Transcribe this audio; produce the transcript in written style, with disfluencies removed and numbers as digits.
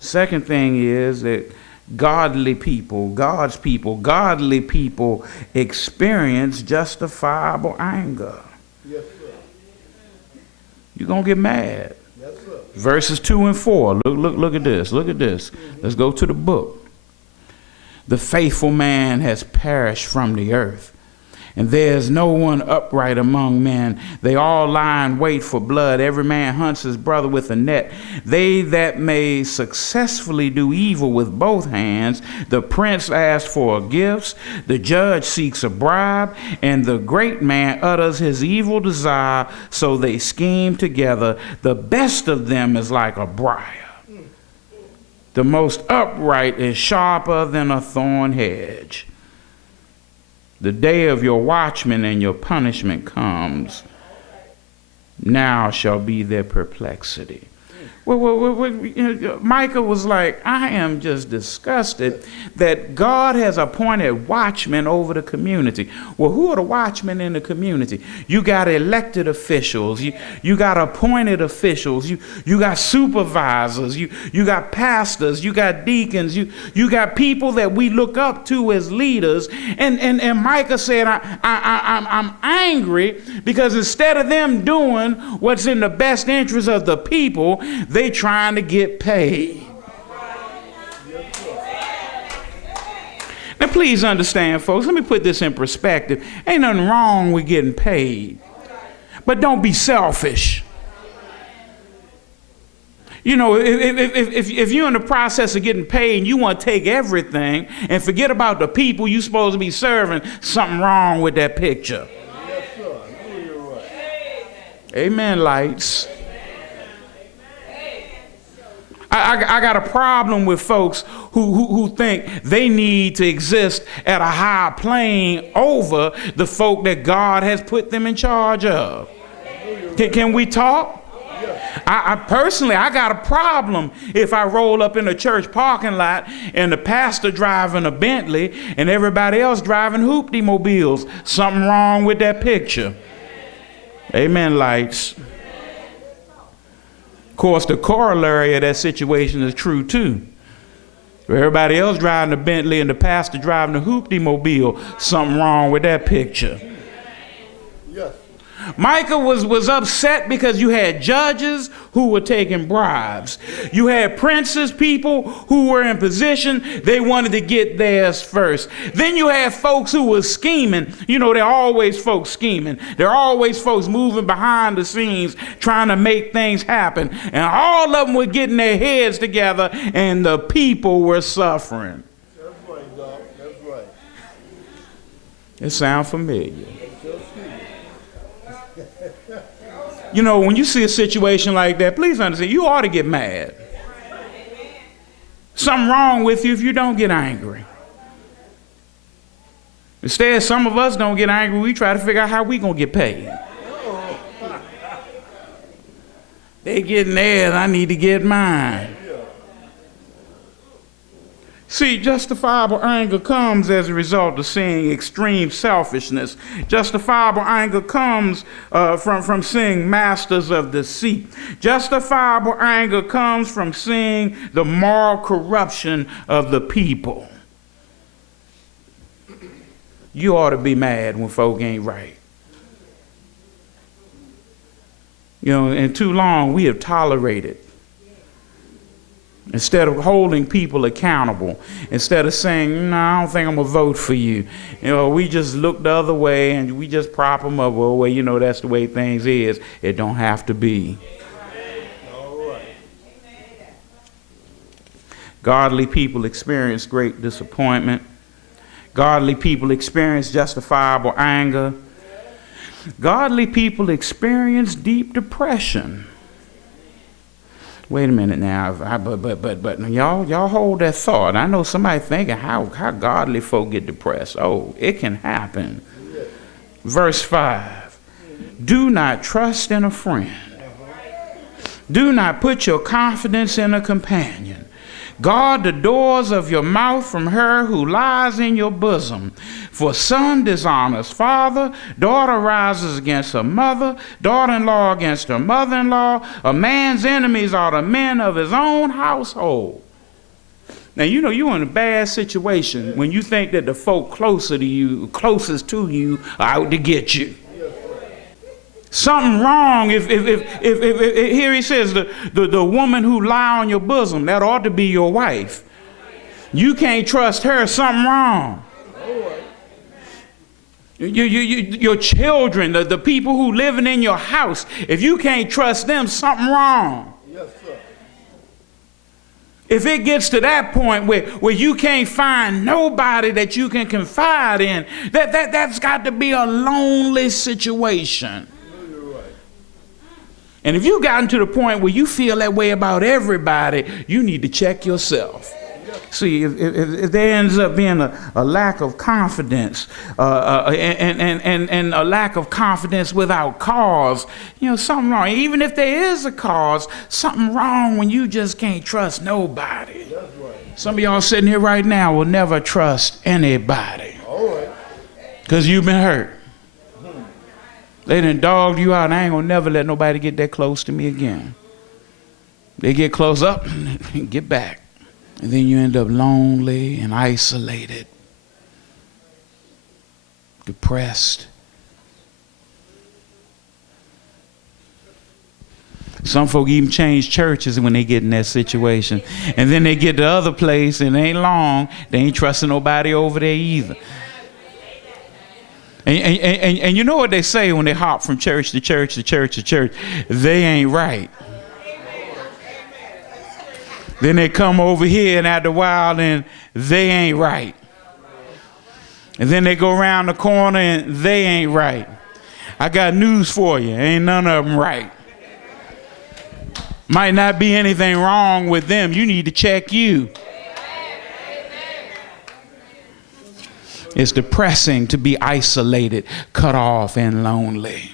Second thing is that godly people experience justifiable anger. Yes, sir. You're going to get mad. Yes, sir. Verses 2 and 4. Look at this. Look at this. Let's go to the book. The faithful man has perished from the earth, and there is no one upright among men. They all lie in wait for blood. Every man hunts his brother with a net. They that may successfully do evil with both hands. The prince asks for gifts. The judge seeks a bribe. And the great man utters his evil desire. So they scheme together. The best of them is like a briar. The most upright is sharper than a thorn hedge. The day of your watchman and your punishment comes. Now shall be their perplexity. Micah was like, I am just disgusted that God has appointed watchmen over the community. Well, who are the watchmen in the community? You got elected officials. You got appointed officials. You got supervisors. You got pastors. You got deacons. You got people that we look up to as leaders. And Micah said, I'm angry because instead of them doing what's in the best interest of the people, they trying to get paid. Now, please understand, folks, let me put this in perspective. Ain't nothing wrong with getting paid, but don't be selfish. You know, if you're in the process of getting paid and you want to take everything and forget about the people you're supposed to be serving, something wrong with that picture. Yes, sir. I know you're right. Amen, lights. I got a problem with folks who think they need to exist at a higher plane over the folk that God has put them in charge of. Can we talk? I personally got a problem if I roll up in a church parking lot and the pastor driving a Bentley and everybody else driving hoopty-mobiles. Something wrong with that picture. Amen, lights. Of course, the corollary of that situation is true too. Everybody else driving the Bentley and the pastor driving the hoopty-mobile. Something wrong with that picture. Yes. Micah was upset because you had judges who were taking bribes. You had princes, people who were in position, they wanted to get theirs first. Then you had folks who were scheming. You know, there are always folks scheming. There are always folks moving behind the scenes trying to make things happen. And all of them were getting their heads together and the people were suffering. That's right, Doc. That's right. It sounds familiar. You know, when you see a situation like that, please understand, you ought to get mad. Something wrong with you if you don't get angry. Instead, some of us don't get angry. We try to figure out how we going to get paid. They getting theirs, I need to get mine. See, justifiable anger comes as a result of seeing extreme selfishness. Justifiable anger comes from seeing masters of deceit. Justifiable anger comes from seeing the moral corruption of the people. You ought to be mad when folk ain't right. You know, and too long we have tolerated. Instead of holding people accountable, instead of saying, no, I don't think I'm going to vote for you. You know, we just look the other way and we just prop them up. Well, you know, that's the way things is. It don't have to be. All right. Godly people experience great disappointment. Godly people experience justifiable anger. Godly people experience deep depression. Wait a minute now, but y'all hold that thought. I know somebody thinking how godly folk get depressed. Oh, it can happen. Verse 5, do not trust in a friend. Do not put your confidence in a companion. Guard the doors of your mouth from her who lies in your bosom. For son dishonors father, daughter rises against her mother, daughter-in-law against her mother-in-law. A man's enemies are the men of his own household. Now, you know you're in a bad situation when you think that the folk closer to you, closest to you, are out to get you. Something wrong if here he says the woman who lie on your bosom, that ought to be your wife. You can't trust her, something wrong. Your children, the people who living in your house, if you can't trust them, something wrong. Yes, sir. If it gets to that point where you can't find nobody that you can confide in, that's got to be a lonely situation. You're right. And if you've gotten to the point where you feel that way about everybody, you need to check yourself. See, if there ends up being a lack of confidence and a lack of confidence without cause, you know, something wrong. Even if there is a cause, something wrong when you just can't trust nobody. That's right. Some of y'all sitting here right now will never trust anybody All right. because you've been hurt. They done dogged you out, and I ain't gonna never let nobody get that close to me again. They get close up and get back. And then you end up lonely and isolated, depressed. Some folk even change churches when they get in that situation. And then they get to other place and it ain't long. They ain't trusting nobody over there either. And you know what they say when they hop from church to church to church to church? They ain't right. Then they come over here and after a while and they ain't right. And then they go around the corner and they ain't right. I got news for you. Ain't none of them right. Might not be anything wrong with them. You need to check you. It's depressing to be isolated, cut off, and lonely.